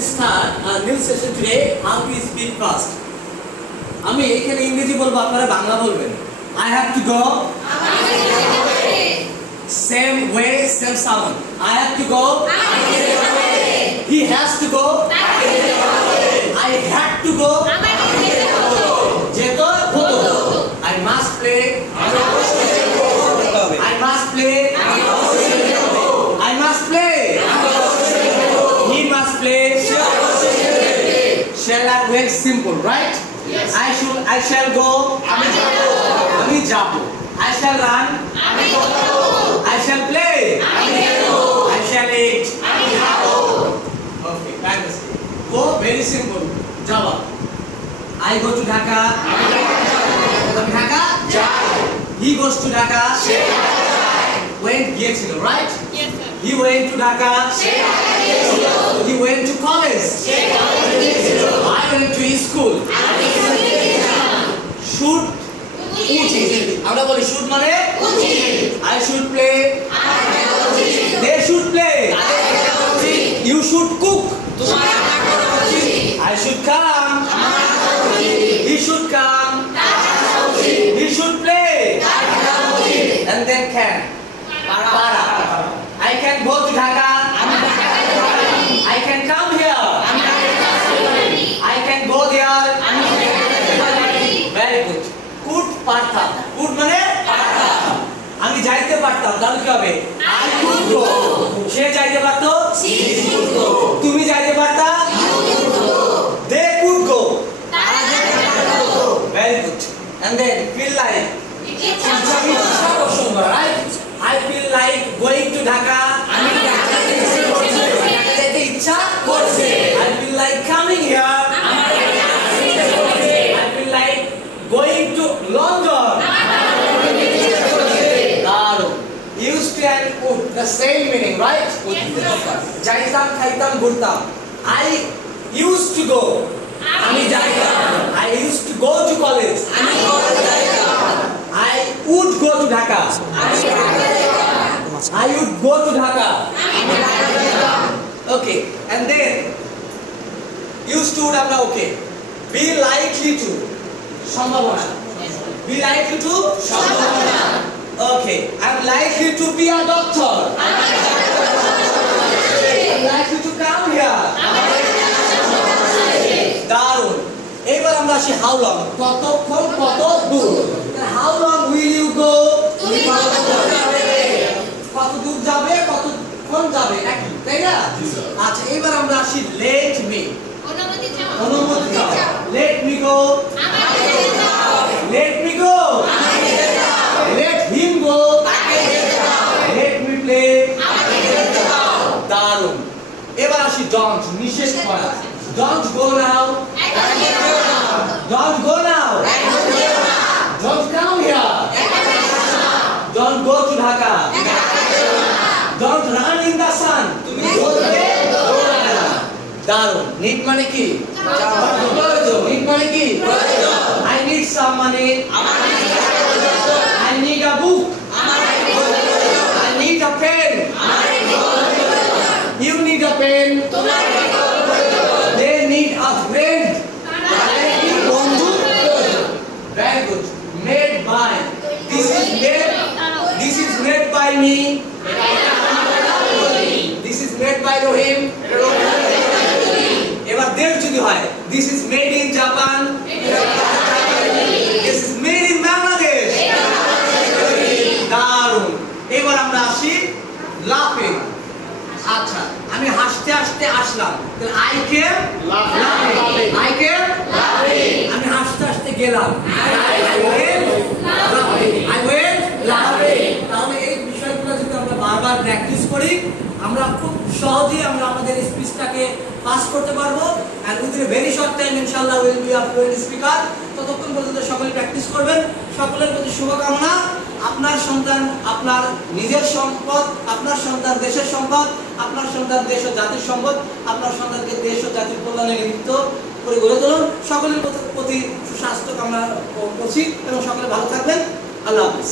will start a new session today. How to speak fast. আমি এখানে ইংরেজি বলবো, আপনারা বাংলা বলবেন। I have to go. Same way, same sound. I have to go. He has to go. I had to go. যেত হতো। I must play. I must play. I must play. He must play. Shall I very simple, right? Yes. I shall go. আমি যাব। I shall run. I shall play. I shall eat. Okay, fantastic. Go very simple. Java. I go to Dhaka. Dhaka? He goes to Dhaka. Went giyechilo, right? Yes, sir. He went to Dhaka. He went to college. I went to school. Should আমরা বলি should মানে I should play. They should play. You should cook. I should come. He should come. He should play. And then can. Para. I can go to Dhaka. I can come here. I can go there. Very good. Could পারতাম। Could মানে আমি যাইতে পারতাম, তাহলে কি হবে? I could go. সে যাইতে পারতো? She could go. তুমি যাইতে পারতা? You could go. They could go. তারা যেতে পারতো। Very good. And then feel like. ইচ্ছা Right? I feel like going to Dhaka. আমি ঢাকা যেতে ইচ্ছা করছে। I feel like coming here. I feel like going to London. Used to and would, the same meaning, right? যাইতাম খাইতাম ঘুরতাম। I used to go. আমি যাইতাম। I used to go to college. I would go to Dhaka. I would go to Dhaka. Okay, and then used to আমরা okay. Be likely to সম্ভাবনা. Be likely to সম্ভাবনা. Okay, I'm likely to be a doctor. I'm likely to come here. দারুণ। এবার আমরা আসি how long, কতক্ষণ, কত দূর। How long will you go? কত দূর যাবে, কতক্ষণ যাবে, একই, তাই না? আচ্ছা, এবার আমরা আসি let me. অনুমতি দাও। Let me go. Let me go. Let him go. Let me play. দারুণ। এবার আসি don't, নিষেধ করা। Don't go now. Don't go now. Don't come here. Don't go to Dhaka. Don't run in the sun. তুমি দৌড়বে না। দারুণ। need মানে কি? need মানে কি? I need some money. I need a book. I need a pen. You need a pen. They need a friend. Very good. Made by. This is made by me. This is made by Rohim. এবার দের যদি হয়, this is made in Japan. This is made in Bangladesh. দারুণ। এবার আমরা আসি laughing. আচ্ছা, আমি হাসতে হাসতে আসলাম, তাহলে I came laughing. I came laughing. আমি হাসতে হাসতে গেলাম, I went laughing. তাহলে এই বিষয়গুলো যদি আমরা বারবার প্র্যাকটিস করি, আমরা খুব সহজেই আমরা আমাদের স্পিচটাকে পাস করতে পারবো। and within a very short time inshallah we will be a fluent speaker. ততক্ষণ পর্যন্ত সকলে প্র্যাকটিস করবেন। সকলের প্রতি শুভকামনা। আপনার সন্তান আপনার নিজের সম্পদ, আপনার সন্তান দেশের সম্পদ, আপনার সন্তান দেশ ও জাতির সম্পদ। আপনার সন্তানকে দেশ ও জাতির কল্যাণে নিমিত্ত করে গড়ে তুলুন। সকলের প্রতি সুস্বাস্থ্য কামনা করছি এবং সকলে ভালো থাকবেন। আল্লাহ হাফেজ।